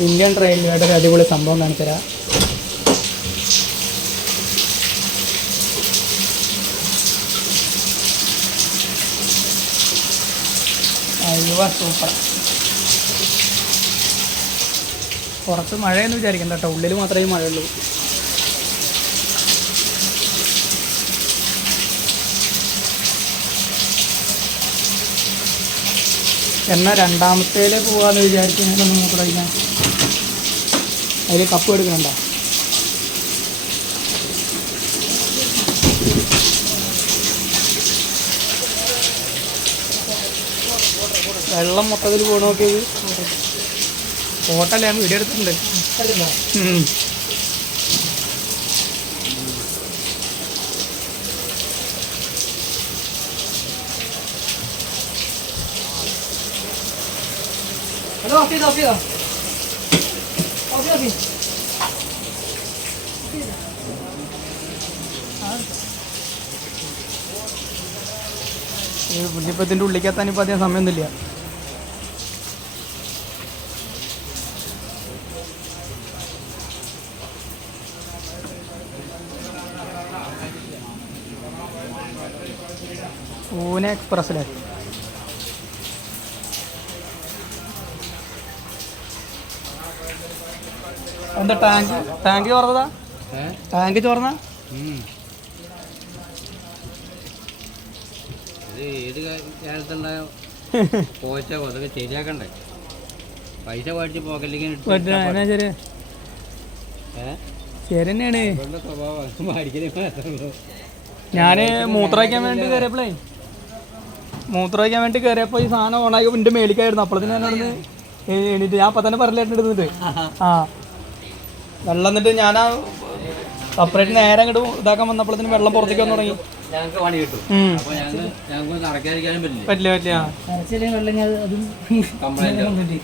Indian റെയിൽവേയുടെ ഒരു അടിപൊളി സംഭവം കാണിച്ചു തരാം. അയ്യോ സൂപ്പർ. പുറത്ത് മഴയെന്ന് വിചാരിക്കണ്ട കേട്ടോ, ഉള്ളിൽ മാത്രമേ മഴയുള്ളൂ. എന്നാൽ രണ്ടാമത്തേൽ പോകാമെന്ന് വിചാരിക്കുന്നതൊന്നും നമുക്ക് കഴിക്കാം. അതിൽ കപ്പ് എടുക്കണ്ട. വെള്ളം മൊത്തത്തിൽ പോകണം. നോക്കിയത് ഫോട്ടോല്ലേ, ഞാൻ വീഡിയോ എടുത്തിട്ടുണ്ട്. ഇനിയിപ്പോൾ ഇതിൻ്റെ ഉള്ളിലെത്താൻ ഇപ്പോൾ അധികം സമയമൊന്നുമില്ല. പൂനെ എക്സ്പ്രസ്സിലെ എന്താ ടാങ്ക് ചോർന്നതാ? ടാങ്ക് ചോർന്ന ഏത് കാലത്തുണ്ടായ പോച്ചോ അതൊക്കെ ശരിയാക്കണ്ടേ? പൈസ മേടിച്ച് പോക്കറ്റിലേക്ക് ശരി തന്നെയാണ്. സ്വഭാവം ഞാൻ മൂത്രമൊഴിക്കാൻ വേണ്ടി കയറിയപ്പോൾ ഈ സാധനം ഓണാക്കി എൻ്റെ മേളിക്കായിരുന്നു. അപ്പോഴത്തേന് ഞാൻ അവിടുന്ന് എണീറ്റ് ഞാൻ അപ്പം തന്നെ പറഞ്ഞിട്ട് ആ വെള്ളം എന്നിട്ട് ഞാൻ ആ സെപ്പറേറ്റ് നേരെ അങ്ങോട്ട് ഇതാക്കാൻ വന്നപ്പോഴത്തേന് വെള്ളം പുറത്തേക്ക് വന്നു തുടങ്ങി. ഞങ്ങൾക്ക് പണി കിട്ടും. പറ്റില്ല വെള്ളം കംപ്ലൈന്റ്